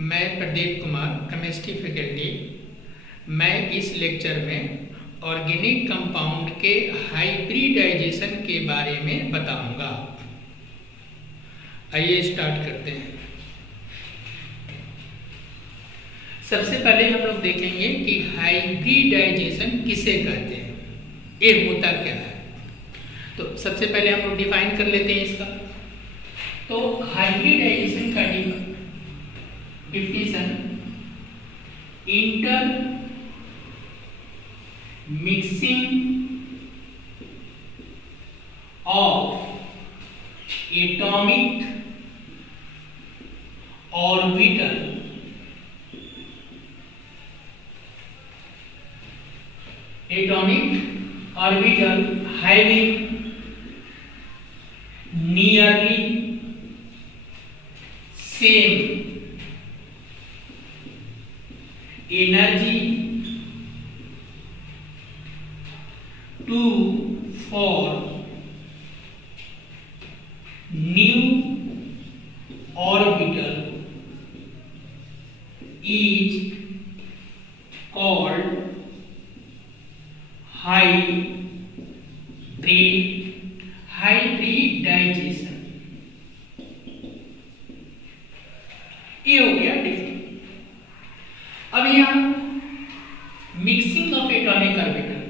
मैं Pradeep Kumar chemistry faculty. मैं इस लेक्चर में ऑर्गेनिक कंपाउंड के हाइब्रिडाइजेशन के बारे में बताऊंगा। आइए स्टार्ट करते हैं। सबसे पहले हम लोग देखेंगे कि हाइब्रिडाइजेशन किसे कहते हैं, ये होता क्या है। तो सबसे पहले हम लोग डिफाइन कर लेते हैं इसका। तो हाइब्रिडाइजेशन का definition inter mixing of atomic orbital having nearly same energy to form new orbital is called hybridisation. ये हो गया डिफरेंट। अब यहाँ मिक्सिंग ऑफ एटॉमिक ऑर्बिटल,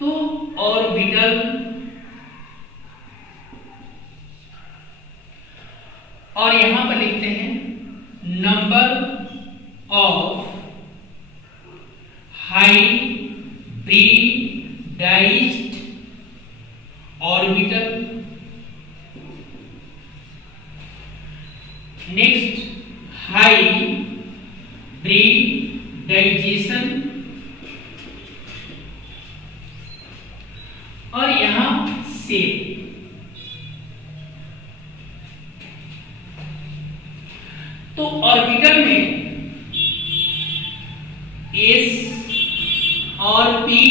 तो ऑर्बिटल और यहां पर लिखते हैं number of hybridised orbital. Next hybridisation, और यहां सेप। तो ऑर्बिटल में एस और पी,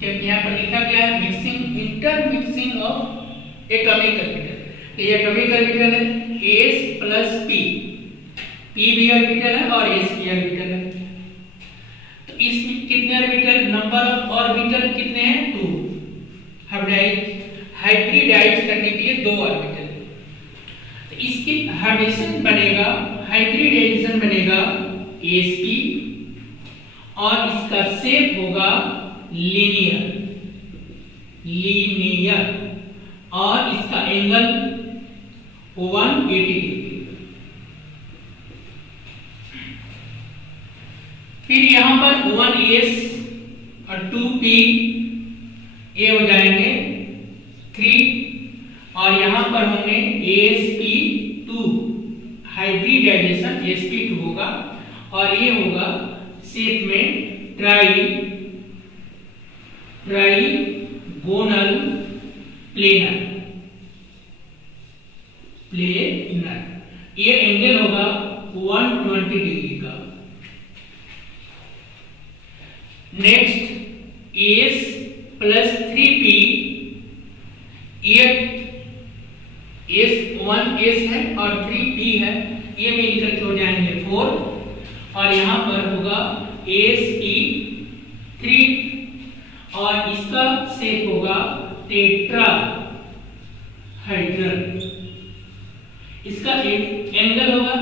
जब यहां पर लिखा गया है mixing, inter mixing of atomic orbital, तो ये एटॉमिक ऑर्बिटल है एस प्लस पी, पी भी ऑर्बिटल है और एस भी ऑर्बिटल है। तो इसमें कितने ऑर्बिटल, नंबर ऑफ ऑर्बिटल कितने हैं, 2। हाइब्रिडाइज करने के लिए 2 ऑर्बिटल। तो इसकी हाइब्रिडाइजेशन बनेगा sp, और इसका शेप होगा लीनियर, और इसका एंगल 180 डिग्री। फिर यहां पर 1s और 2p ये हो जाएंगे 3, और यहां पर होंगे sp2, हाइब्रिडाइजेशन sp2 होगा, और ये होगा शेप में ट्राइगोनल प्लेनर। ये एंगल होगा 120 डिग्री का। नेक्स्ट s प्लस 3p, ये1s है और 3p है, ये मिलकर हो जाएंगे 4, और यहां पर होगा sp3, और इसका शेप होगा टेट्राहाइड्रल। इसका एंगल होगा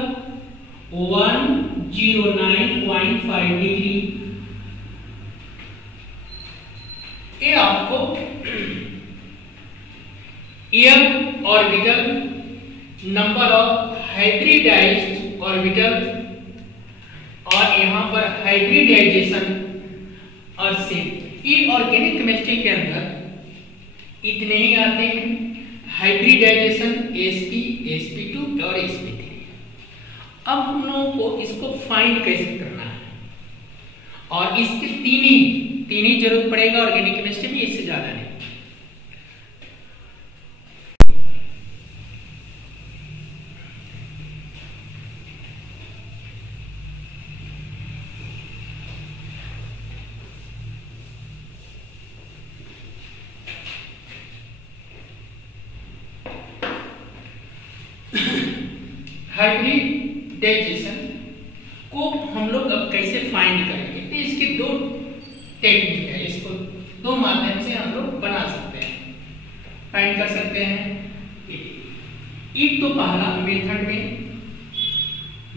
109.5 डिग्री। ये आपको air orbital, number of hybridised orbital, और यहां पर हाइब्रिडाइजेशन और शेप। ये ऑर्गेनिक केमिस्ट्री के अंदर इतने ही आते हैं, हाइब्रिडाइजेशन sp, sp2 और sp3। अब हम लोगों को इसको फाइंड कैसे करना है, और इसके तीन ही जरूरत पड़ेगा ऑर्गेनिक केमिस्ट्री में, इससे ज्यादा नहीं। हाइब्रिड डाइजेशन को हम लोग अब कैसे फाइंड करेंगे, तो इसके दो टेक्निक है, इसको दो माध्यम से हम लोग बना सकते हैं, फाइंड कर सकते हैं। एक तो पहला मेथड में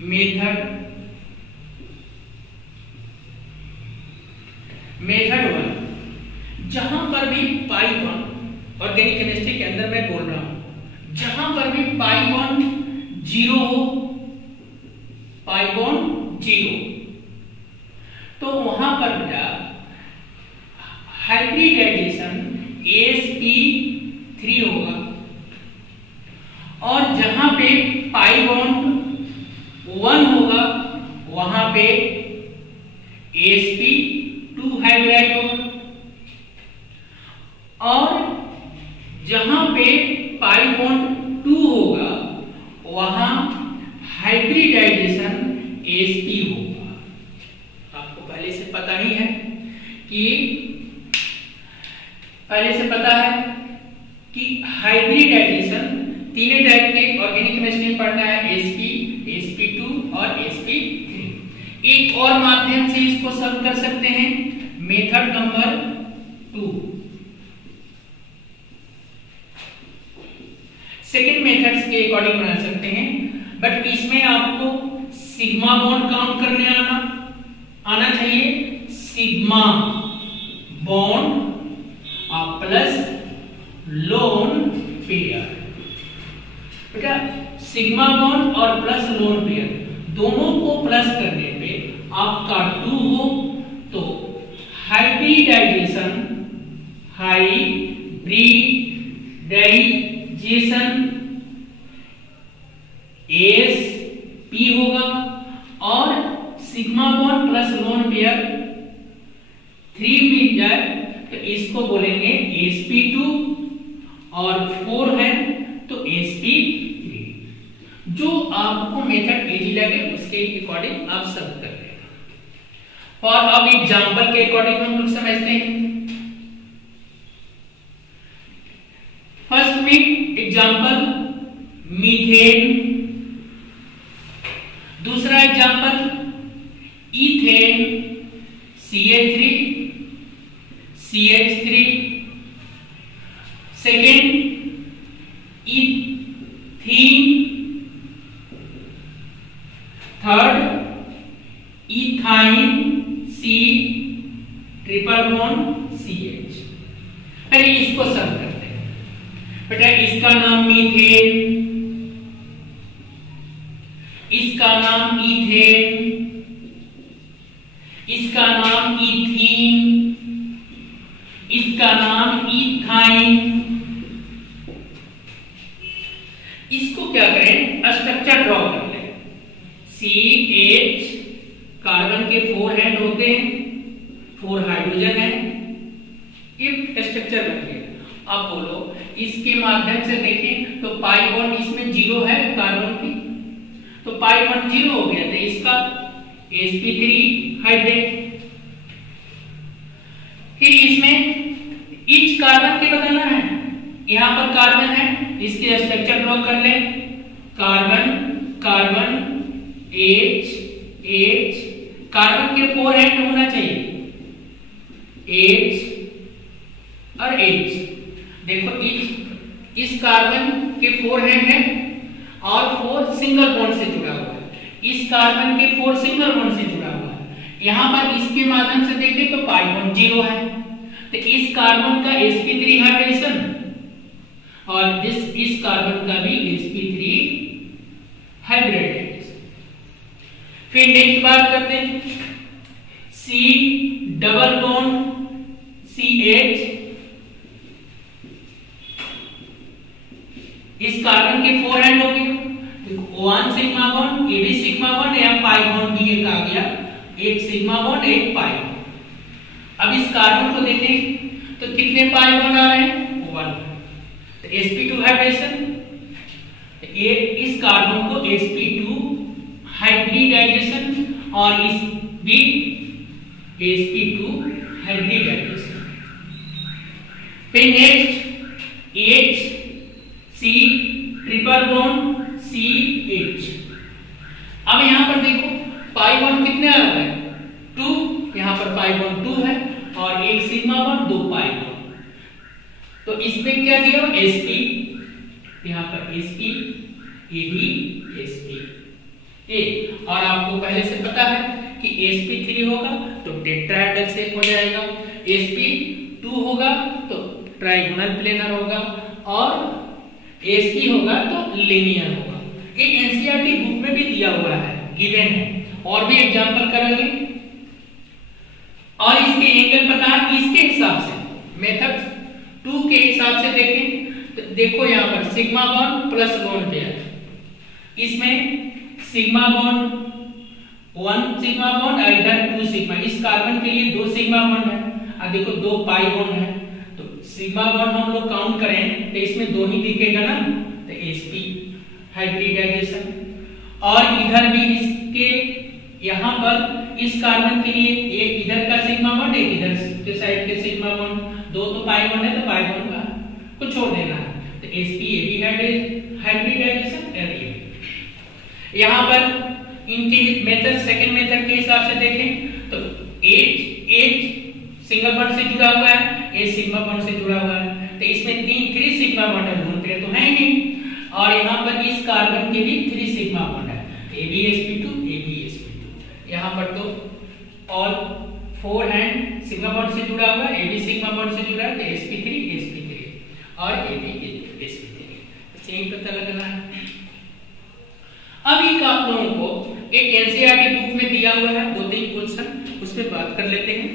मेथड 1, जहां पर भी पाई बॉन्ड, ऑर्गेनिक केमिस्ट्री के अंदर मैं बोल रहा हूं, जहां पर भी पाई बॉन्ड 0 हो, पाई बॉन्ड 0, तो वहां पर बेटा हाइब्रिडाइजेशन sp3 होगा, और जहां पे पाई बॉन्ड 1 होगा वहां पे sp2 हाइब्रिड होगा, और जहां पे पाई बॉन्ड 2 होगा वहां हाइब्रिडाइजेशन sp होगा। आपको पहले से पता ही है कि हाइब्रिडाइजेशन तीन टाइप के ऑर्गेनिक केमिस्ट्री में पढ़ना है, sp, sp2 और sp3। एक और माध्यम से इसको सॉल्व कर सकते हैं, मेथड नंबर 2। सेकेंड मेथड्स के अकॉर्डिंग बना सकते हैं, बट इसमें आपको सिग्मा बॉन्ड काउंट करने आना चाहिए, sigma bond plus lone pair. बेटा सिग्मा बॉन्ड और प्लस लोन पेयर दोनों को प्लस करने पे आपका 2 हो तो हाइब्रिडाइजेशन sp होगा, और sigma bond plus lone pair 3 मिल जाए तो इसको बोलेंगे sp2, और 4 है तो sp3। जो आपको मेथड इजी लगे उसके अकॉर्डिंग आप सब कर लेना। और अब एग्जांपल के अकॉर्डिंग हम लोग समझते हैं। फर्स्ट में एग्जांपल मीथेन, दूसरा example ethane CH3 second ethene, third ethyne C≡CH। पहले इसको सॉल्व करते हैं। बेटा इसका नाम मीथेन, इसका नाम इथेन, इसका नाम इथीन, इसका नाम इथाइन। इसको क्या करें, स्ट्रक्चर ड्रॉ कर लें। CH कार्बन के 4 एंड होते हैं, 4 हाइड्रोजन है, ये स्ट्रक्चर बन गया। अब बोलो इसके माध्यम से देखें तो पाई बॉन्ड इसमें 0 है कार्बन की, तो पाई बॉन्ड 0 हो गया, तो इसका sp3 हाइब्रिड। फिर इसमें ईच कार्बन के बताना है, यहां पर कार्बन है, इसके स्ट्रक्चर ड्रॉ कर ले। Carbon carbon H H, carbon के 4 एंड होना चाहिए, H और H। देखो इस कार्बन के 4 एंड है और 4 सिंगल बॉन्ड से जुड़ा हुआ है, इस कार्बन के 4 सिंगल बॉन्ड से जुड़ा हुआ है। यहां पर इसके माध्यम से देखें तो पाई बॉन्ड 0 है, तो इस कार्बन का sp3 हाइब्रिडेशन और इस कार्बन का भी sp3 हाइब्रिड। फिर नेक्स्ट बात करते हैं C डबल बॉन्ड CH, इस कार्बन के 4 एंड हो गए, 1 सिग्मा बॉन्ड, ये भी सिग्मा बॉन्ड, यहाँ पाई बॉन्ड भी एक आ गया, एक सिग्मा बॉन्ड एक पाई बॉन्ड। अब इस कार्बन को देखें तो कितने पाई बॉन्ड आ रहे हैं, 1, तो sp2 हाइब्रिडेशन, ये इस कार्बन को sp2 हाइब्रिडाइजेशन और इस भी sp2 हाइब्रिडाइजेशन। फिर next H C triple bond CH, अब यहाँ पर देखो पाई बॉन्ड कितने आ रहे हैं 2, यहाँ पर पाई बॉन्ड 2 है और एक सिग्मा बॉन्ड 2 पाई बॉन्ड। तो इसमें क्या दिया sp, यहाँ पर sp ad sp a, और आपको पहले से पता है कि sp3 होगा तो टेट्राहेड्रल शेप हो जाएगा, sp2 होगा तो ट्राइगोनल प्लेनर होगा और sp होगा तो लीनियर होगा। ये एनसीईआरटी बुक में भी दिया हुआ है, गिवन है, और भी एग्जांपल करेंगे। और इसके एंगल पता है किसके हिसाब से, मेथड 2 के हिसाब से देखें तो देखो यहाँ पर sigma bond plus lone pair, इसमें सिग्मा बॉन्ड 1 सिग्मा बॉन्ड और इधर 2 सिग्मा, इस कार्बन के लिए 2 सिग्मा बॉन्ड है और देखो 2 पाई बॉन्ड है, तो सिग्मा बॉन्ड हम लोग काउंट करें तो इसमें 2 ही दिखेगा ना, तो sp हाइब्रिडाइजेशन। और इधर भी इसके यहाँ पर इस कार्बन के लिए एक इधर का सिग्मा बॉन्ड एक इधर के साइड के सिग्मा बॉन्ड, 2 तो पाई बॉन्ड है तो पाई बॉन्ड का को छोड़ देना है, तो sp ab हाइब्रिडाइजेशन। यहाँ पर इनकी मेथड सेकंड मेथड के हिसाब से देखें तो H सिंगल बॉन्ड से जुड़ा हुआ है, H सिग्मा बॉन्ड से जुड़ा हुआ है, तो इसमें 3 सिग्मा बॉन्ड है, लोन पेयर तो है ही नहीं। और यहाँ पर इस कार्बन के भी 3 सिग्मा बॉन्ड है, AbSp2 AbSp2। यहाँ पर तो ऑल 4 हैंड सिग्मा बॉन्ड से जुड़ा हुआ है, AB सिग्मा बॉन्ड से जुड़ा है तो sp3 sp3 और AB sp3, चेन पता लगाना है। अब एक आप लोगों को एक एनसीईआरटी बुक में दिया हुआ है 2-3 क्वेश्चन, उसमें बात कर लेते हैं,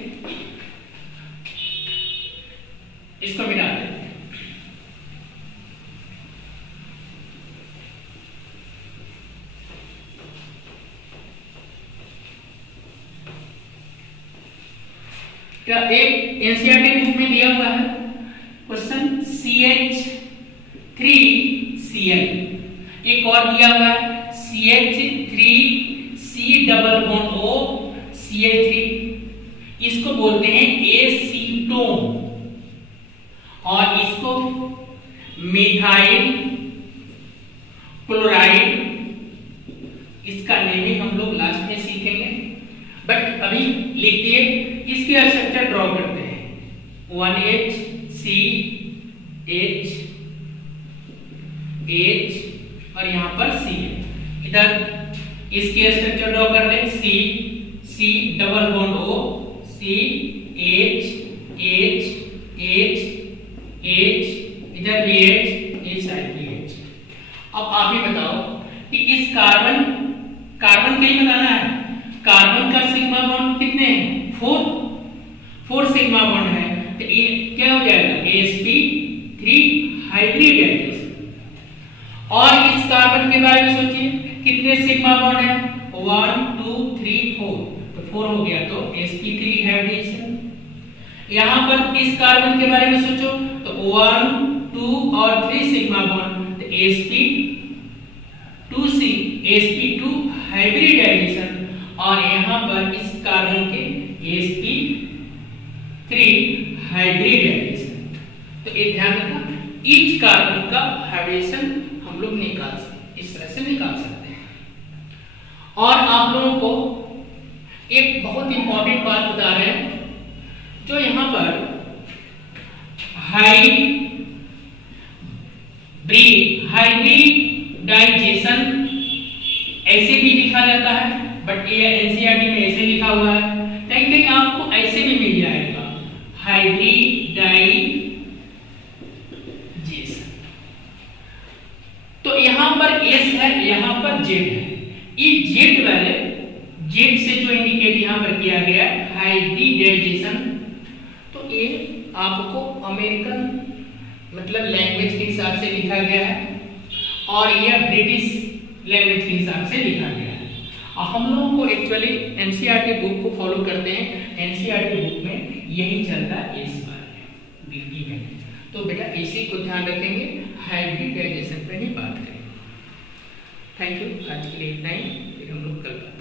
इसको मिटा देते हैं। क्या एक एनसीईआरटी बुक में दिया हुआ है क्वेश्चन CH3Cl, एक और दिया हुआ है CH3C double bond O CH3, इसको बोलते हैं एसीटोन, और इसको मिथाइल क्लोराइड, इसका नेमिंग हम लोग लास्ट में सीखेंगे, बट अभी लिख दिए। इसके स्ट्रक्चर ड्रॉ करते हैं, 1HCH H और यहाँ पर C, इधर इसके स्ट्रक्चर ड्रॉ कर ले, C double bond O C H H H H, इधर भी H साइड भी H। अब आप ही बताओ कि इस कार्बन का ही बताना है, कार्बन का सिग्मा बॉन्ड कितने हैं 4 सिग्मा बॉन्ड है, तो ये क्या हो जाएगा sp3 हाइब्रिडाइजेशन। और इस कार्बन के बारे में सोचिए कितने सिग्मा बॉन्ड है 1 2 3 4, तो 4 हो गया तो sp3 हाइब्रिडाइजेशन। यहाँ पर इस कार्बन के बारे में सोचो तो 1 2 और 3 सिग्मा बॉन्ड, तो sp2 हाइब्रिडाइजेशन। और यहाँ पर इस कार्बन के sp3 हाइब्रिडाइजेशन। तो ये ध्यान रखना, ईच कार्बन का हाइब्रिडेशन हम लोग निकाल सकते, इस तरह से निकाल सकते हैं। और आप लोगों को एक बहुत इंपॉर्टेंट बात बता रहे हैं, जो यहाँ पर हाइब्रिडाइजेशन ऐसे भी लिखा जाता है, बट ये एनसीईआरटी में ऐसे लिखा हुआ है, कहीं कहीं आपको ऐसे भी मिल जाएगा हाइब्रिडाइजेशन। तो यहाँ पर S है, यहाँ पर Z है, ये Z वाले Z से जो इंडिकेट यहाँ पर किया गया है हाइब्रिडाइजेशन, तो ये आपको अमेरिकन मतलब लैंग्वेज के हिसाब से लिखा गया है और यह ब्रिटिश लैंग्वेज के हिसाब से लिखा गया है। और हम लोगों को एक्चुअली एनसीईआरटी बुक को फॉलो करते हैं, एनसीईआरटी बुक में यही चलता है इस बार में। तो बेटा इसी को ध्यान रखेंगे, हाइब्रिडाइजेशन पे ही बात करेंगे। थैंक यू, आज के लिए इतना ही, फिर हम लोग कल बात